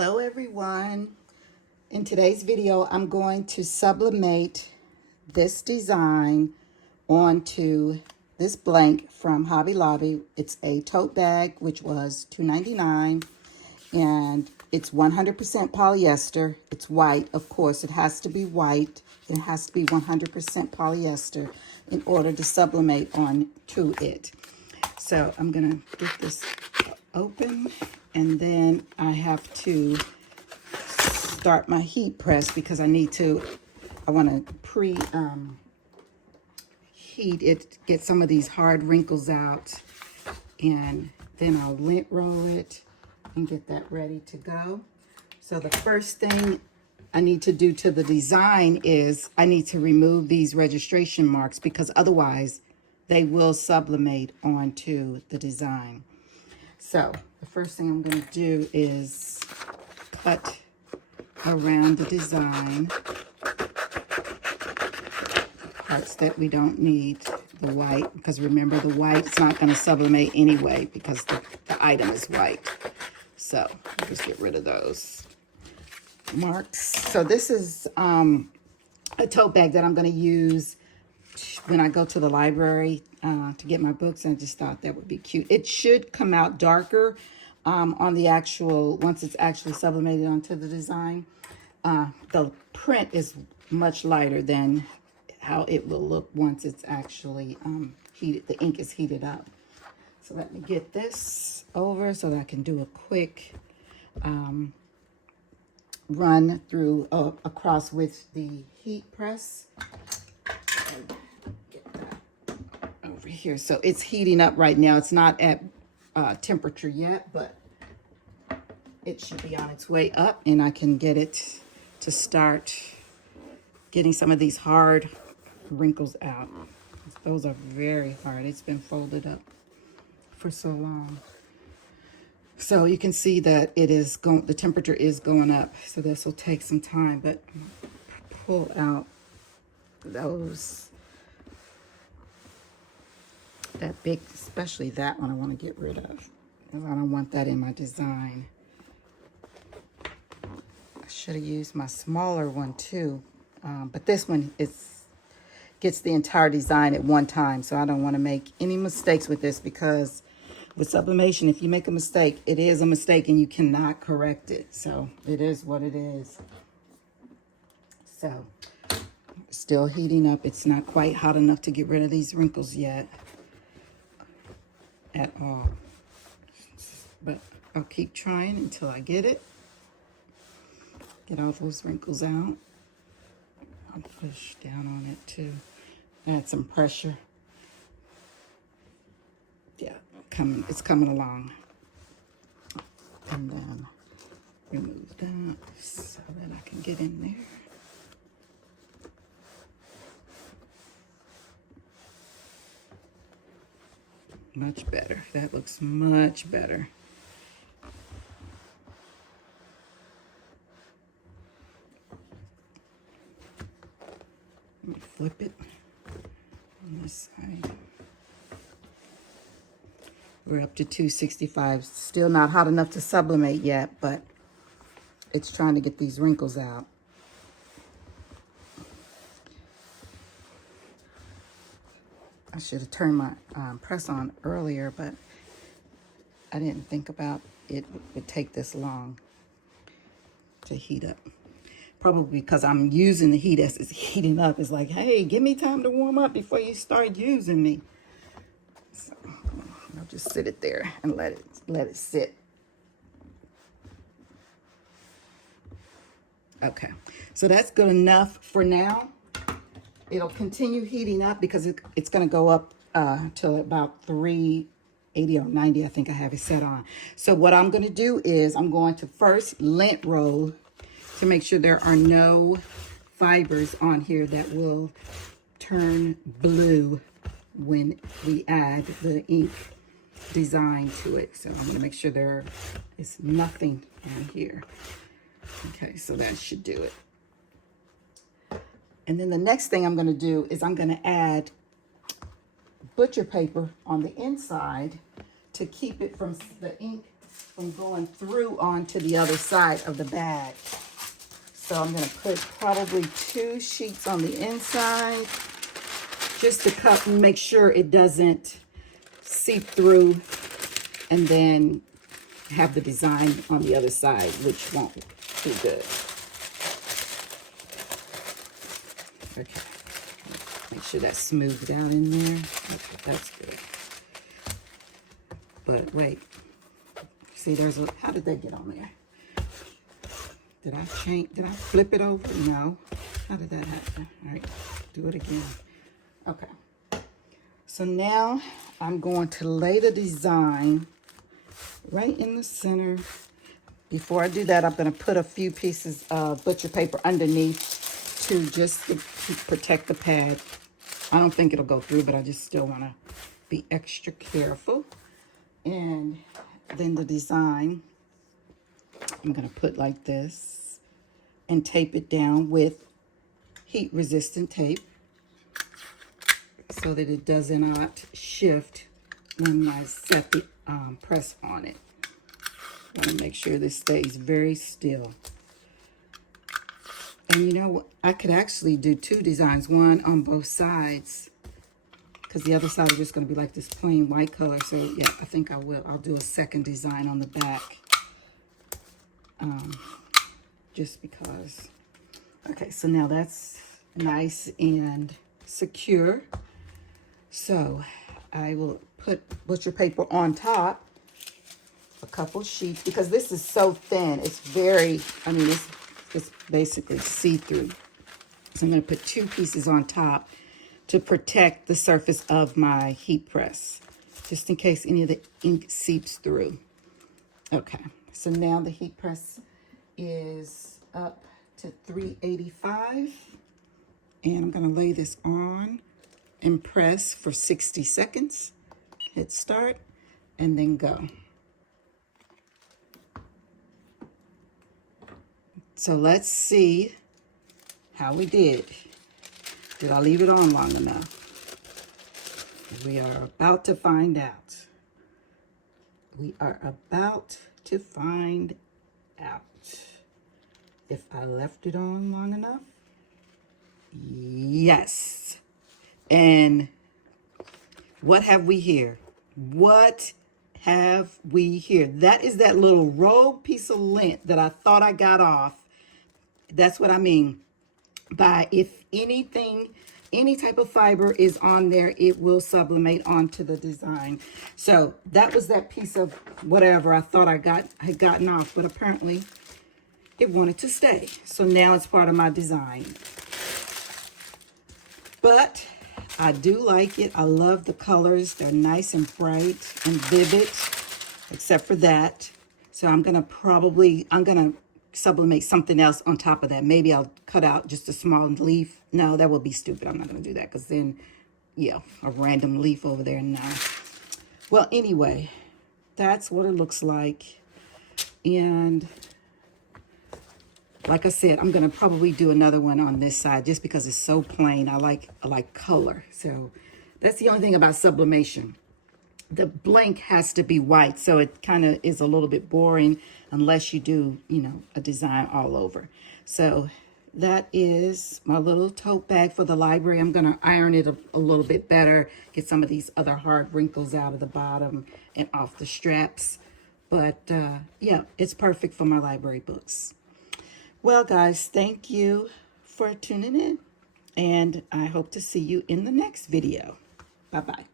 Hello everyone. In today's video, I'm going to sublimate this design onto this blank from Hobby Lobby. It's a tote bag, which was $2.99, and it's 100% polyester. It's white, of course. It has to be white. It has to be 100% polyester in order to sublimate onto it. So I'm gonna get this open, and then I have to start my heat press because I want to heat it, get some of these hard wrinkles out, and then I'll lint roll it and get that ready to go. So the first thing I need to do to the design is I need to remove these registration marks because otherwise they will sublimate onto the design. So the first thing I'm going to do is cut around the design, parts that we don't need, the white, because remember the white is not going to sublimate anyway because the item is white. So I'll just get rid of those marks. So this is a tote bag that I'm going to use when I go to the library to get my books, and I just thought that would be cute. It should come out darker on the actual, once it's actually sublimated onto the design. The print is much lighter than how it will look once it's actually heated, the ink is heated up. So let me get this over so that I can do a quick run through across with the heat press. Get that over here. So it's heating up right now. It's not at temperature yet, but it should be on its way up, and I can get it to start getting some of these hard wrinkles out. Those are very hard. It's been folded up for so long. So you can see that it is going, the temperature is going up. So this will take some time, but pull out those, that big, especially that one I want to get rid of, because I don't want that in my design. I should have used my smaller one too, but this one gets the entire design at one time, so I don't want to make any mistakes with this, because with sublimation, if you make a mistake, it is a mistake and you cannot correct it. So it is what it is. So still heating up. It's not quite hot enough to get rid of these wrinkles yet at all, but I'll keep trying until I get it. Get all those wrinkles out. I'll push down on it too. Add some pressure. Yeah, it's coming along. And then remove that so that I can get in there. Much better. That looks much better. Flip it on this side. We're up to 265. Still not hot enough to sublimate yet, but it's trying to get these wrinkles out. I should have turned my press on earlier, but I didn't think about it would take this long to heat up. Probably because I'm using the heat as it's heating up. It's like, hey, give me time to warm up before you start using me. So I'll just sit it there and let it sit. Okay, so that's good enough for now. It'll continue heating up because it's going to go up till about 380 or 90, I think I have it set on. So what I'm going to do is I'm going to first lint roll to make sure there are no fibers on here that will turn blue when we add the ink design to it. So I'm going to make sure there is nothing on here. Okay, so that should do it. And then the next thing I'm going to do is I'm going to add butcher paper on the inside to keep it from the ink from going through onto the other side of the bag. So I'm going to put probably 2 sheets on the inside just to cut and make sure it doesn't seep through, and then have the design on the other side, which won't be good. Okay, make sure that's smoothed out in there. Okay, that's good. But wait, see, there's a, how did that get on there? Did I flip it over? No. How did that happen? All right, do it again. Okay. So now I'm going to lay the design right in the center. Before I do that, I'm going to put a few pieces of butcher paper underneath to protect the pad. I don't think it'll go through, but I just still want to be extra careful. And then the design, I'm going to put like this and tape it down with heat-resistant tape so that it does not shift when I set the press on it. I want to make sure this stays very still. And you know what? I could actually do 2 designs, one on both sides, because the other side is just going to be like this plain white color. So yeah, I think I will. I'll do a second design on the back. Just because. Okay, so now that's nice and secure. So I will put butcher paper on top, a couple sheets, because this is so thin. It's very, I mean, it's basically see-through. So I'm going to put 2 pieces on top to protect the surface of my heat press, just in case any of the ink seeps through. Okay, so now the heat press is up to 385, and I'm going to lay this on and press for 60 seconds. Hit start, and then go. So let's see how we did. Did I leave it on long enough? We are about to find out. We are about to find out if I left it on long enough. Yes. And what have we here? What have we here? That is that little rolled piece of lint that I thought I got off. That's what I mean by if anything, any type of fiber is on there, it will sublimate onto the design. So that was that piece of whatever I thought I had gotten off, but apparently it wanted to stay. So now it's part of my design. But I do like it. I love the colors. They're nice and bright and vivid, except for that. So I'm going to sublimate something else on top of that. Maybe I'll cut out just a small leaf. No, that would be stupid. I'm not going to do that because then, yeah, a random leaf over there. No. Well, anyway, that's what it looks like. And like I said, I'm going to probably do another one on this side just because it's so plain. I like color. So that's the only thing about sublimation. The blank has to be white, so it kind of is a little bit boring unless you do, you know, a design all over. So that is my little tote bag for the library. I'm going to iron it a little bit better, get some of these other hard wrinkles out of the bottom and off the straps. But yeah, it's perfect for my library books. Well, guys, thank you for tuning in, and I hope to see you in the next video. Bye-bye.